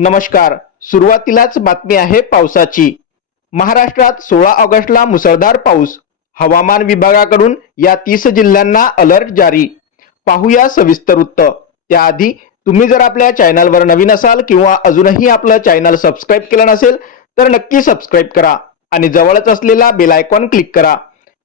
नमस्कार. सुरुवातीलाच बातमी आहे पावसाची. महाराष्ट्रात सोळा ऑगस्टला मुसळधार पाऊस. हवामान विभागाकडून या तीस जिल्ह्यांना अलर्ट जारी. पाहूया सविस्तर वृत्त त्याआधी तुम्ही जर आपल्या चॅनलवर नवीन असाल किंवा अजूनही आपलं चॅनल सबस्क्राईब केलं नसेल तर नक्की सबस्क्राईब करा आणि जवळच असलेला बेल आयकॉन क्लिक करा.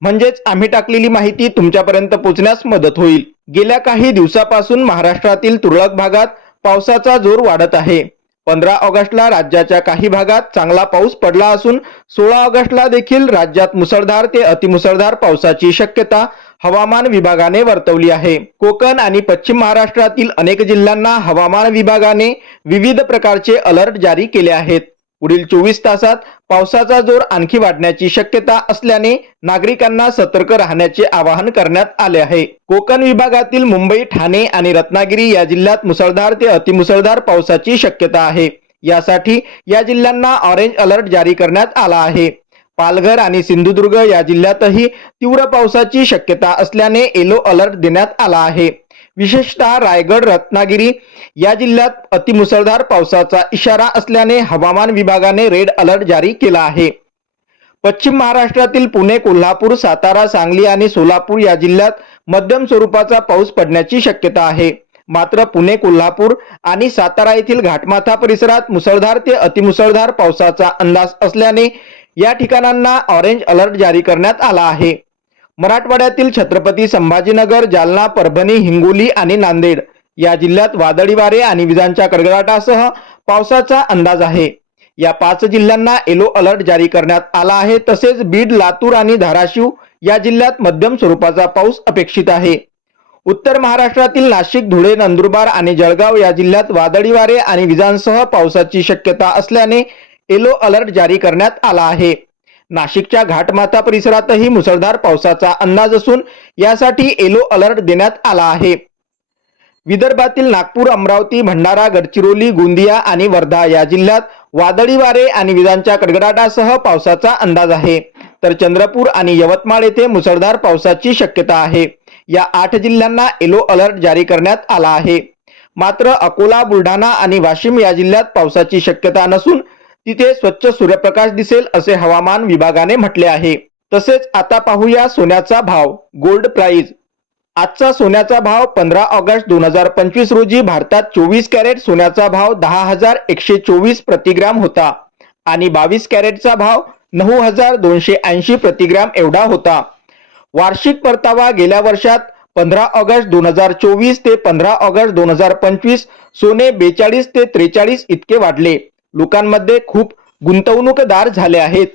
म्हणजेच आम्ही टाकलेली माहिती तुमच्यापर्यंत पोहोचण्यास मदत होईल. गेल्या काही दिवसापासून महाराष्ट्रातील तुरळक भागात पावसाचा जोर वाढत आहे. पंधरा ऑगस्टला राज्याच्या काही भागात चांगला पाऊस पडला असून सोळा ऑगस्टला देखील राज्यात मुसळधार ते अतिमुसळधार पावसाची शक्यता हवामान विभागाने वर्तवली आहे. कोकण आणि पश्चिम महाराष्ट्रातील अनेक जिल्ह्यांना हवामान विभागाने विविध प्रकारचे अलर्ट जारी केले आहेत. पुढील चोवीस तासात पावसाचा जोर आणखी वाढण्याची शक्यता असल्याने नागरिकांना सतर्क राहण्याचे आवाहन करण्यात आले आहे. कोकण विभागातील मुंबई ठाणे आणि रत्नागिरी या जिल्ह्यात मुसळधार ते अतिमुसळधार पावसाची शक्यता आहे. यासाठी या जिल्ह्यांना ऑरेंज अलर्ट जारी करण्यात आला आहे. पालघर आणि सिंधुदुर्ग या जिल्ह्यातही तीव्र पावसाची शक्यता असल्याने येलो अलर्ट देण्यात आला आहे. विशेषतः रायगड रत्नागिरी या जिल्ह्यात अतिमुसळधार पावसाचा इशारा असल्याने हवामान विभागाने रेड अलर्ट जारी केला आहे. पश्चिम महाराष्ट्रातील पुणे कोल्हापूर सातारा सांगली आणि सोलापूर या जिल्ह्यात मध्यम स्वरूपाचा पाऊस पडण्याची शक्यता आहे. मात्र पुणे कोल्हापूर आणि सातारा येथील घाटमाथा परिसरात मुसळधार ते अतिमुसळधार पावसाचा अंदाज असल्याने या ठिकाणांना ऑरेंज अलर्ट जारी करण्यात आला आहे. मराठवाड्यातील छत्रपती संभाजीनगर जालना परभणी हिंगोली आणि नांदेड या जिल्ह्यात वादळी वारे आणि विजांच्या कडकडाटासह पावसाचा अंदाज आहे. या पाच जिल्ह्यांना येलो अलर्ट जारी करण्यात आला आहे. तसेच बीड लातूर आणि धाराशिव या जिल्ह्यात मध्यम स्वरूपाचा पाऊस अपेक्षित आहे. उत्तर महाराष्ट्रातील नाशिक धुळे नंदुरबार आणि जळगाव या जिल्ह्यात वादळी वारे आणि विजांसह पावसाची शक्यता असल्याने येलो अलर्ट जारी करण्यात आला आहे. नाशिकच्या घाटमाथा परिसरातही मुसळधार पावसाचा अंदाज असून यासाठी येलो अलर्ट देण्यात आला आहे. विदर्भातील नागपूर अमरावती भंडारा गडचिरोली गोंदिया आणि वर्धा या जिल्ह्यात वादळी वारे आणि विजांच्या कडकडाटासह पावसाचा अंदाज आहे. तर चंद्रपूर आणि यवतमाळ येथे मुसळधार पावसाची शक्यता आहे. या आठ जिल्ह्यांना येलो अलर्ट जारी करण्यात आला आहे. मात्र अकोला बुलढाणा आणि वाशिम या जिल्ह्यात पावसाची शक्यता नसून तिथे स्वच्छ सूर्यप्रकाश दिसेल असे हवामान विभागाने म्हटले आहे. तसेच आता पाहूया सोन्याचा भाव गोल्ड प्राइस. आजचा सोन्याचा भाव पंधरा ऑगस्ट दोन हजार पंचवीस रोजी भारतात चोवीस कॅरेट सोन्याचा भाव दहा हजार एकशे चोवीस प्रतिग्राम होता आणि बावीस कॅरेटचा भाव नऊ हजार दोनशे ऐंशी प्रतिग्राम एवढा होता. वार्षिक परतावा गेल्या वर्षात पंधरा ऑगस्ट दोन हजार चोवीस ते पंधरा ऑगस्ट दोन हजार पंचवीस सोने बेचाळीस ते त्रेचाळीस इतके वाढले. लोकांमध्ये खूप गुंतवणूकदार झाले आहेत.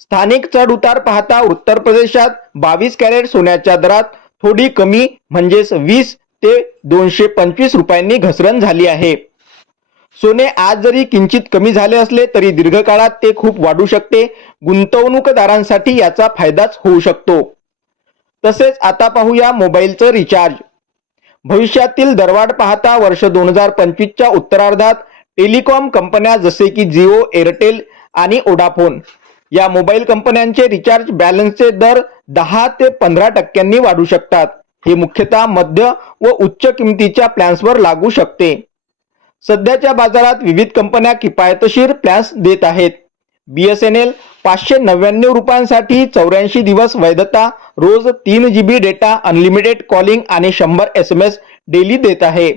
स्थानिक चढ उतार पाहता उत्तर प्रदेशात बावीस कॅरेट सोन्याच्या दरात थोडी कमी म्हणजेच वीस ते दोनशे पंचवीस रुपयांनी घसरण झाली आहे. सोने आज जरी किंचित कमी झाले असले तरी दीर्घकाळात ते खूप वाढू शकते. गुंतवणूकदारांसाठी याचा फायदाच होऊ शकतो. तसेच आता पाहूया मोबाईलचं रिचार्ज भविष्यातील दरवाढ पाहता वर्ष दोन हजार पंचवीसच्या उत्तरार्धात टेलिकॉम कंपन्या जसे की जिओ एअरटेल आणि ओडाफोन या मोबाईल कंपन्यांचे रिचार्ज बॅलन्सचे दर दहा ते पंधरा टक्क्यांनी वाढू शकतात. हे मुख्यतः मध्य व उच्च किमतीच्या प्लॅन्सवर लागू शकते. सध्याच्या बाजारात विविध कंपन्या किफायतशीर प्लॅन्स देत आहेत. बी एस एन एल पाचशे नव्याण्णव रुपयांसाठी चौऱ्याऐंशी दिवस वैधता रोज तीन G B data unlimited calling आणि शंभर एस एम एस डेली देत आहे.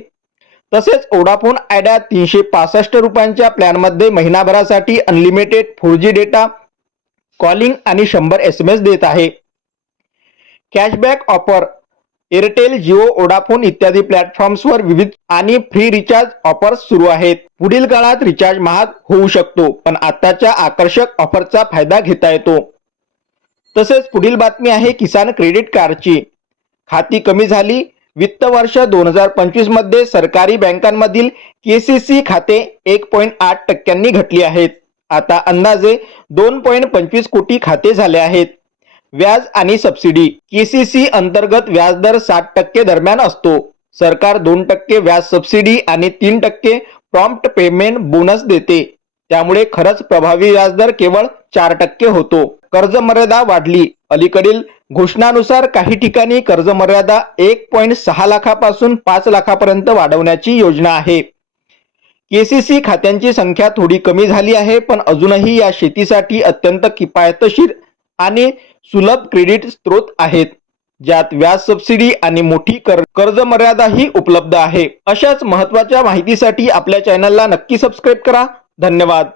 तसेच ओडाफोन आयडिया तीनशे पासष्ट रुपयांच्या प्लॅनमध्ये महिनाभरासाठी unlimited four G data calling आणि शंभर एस एम एस देत आहे. Cashback offer Airtel Jio Vodafone इत्यादी प्लॅटफॉर्म्सवर विविध आणि फ्री रिचार्ज ऑफर्स सुरू आहेत. पुढील काळात रिचार्ज महाग होऊ शकतो पण आताच्या आकर्षक ऑफरचा फायदा घेता येतो. तसेच पुढील बातमी आहे किसान क्रेडिट कार्डची. खाती कमी झाली वित्त वर्ष दोन हजार पंचवीसमध्ये सरकारी बँकांमधील केसीसी खाते एक पॉईंट आठ टक्क्यांनी घटली आहेत. आता अंदाजे दोन पॉईंट पंचवीस कोटी खाते झाले आहेत. व्याज आणि सबसिडी. केसीसी अंतर्गत व्याजदर सात टक्के दरम्यान असतो. सरकार दोन टक्के व्याज सबसिडी आणि तीन टक्के प्रॉम्प्ट पेमेंट बोनस देते. त्यामुळे खरंच प्रभावी व्याजदर केवळ चार टक्के होतो. कर्ज मर्यादा वाढली. अलीकडील घोषणानुसार काही ठिकाणी कर्ज मर्यादा एक पॉईंट सहा लाखापासून पाच लाखापर्यंत वाढवण्याची योजना आहे. केसीसी खात्यांची संख्या थोडी कमी झाली आहे पण अजूनही या शेतीसाठी अत्यंत किफायतशीर आणि सुलभ क्रेडिट स्त्रोत आहेत ज्यात व्याज सबसिडी आणि मोठी कर कर्ज मर्यादाही उपलब्ध आहे. अशाच महत्त्वाच्या माहितीसाठी आपल्या चॅनलला नक्की सबस्क्राईब करा. धन्यवाद.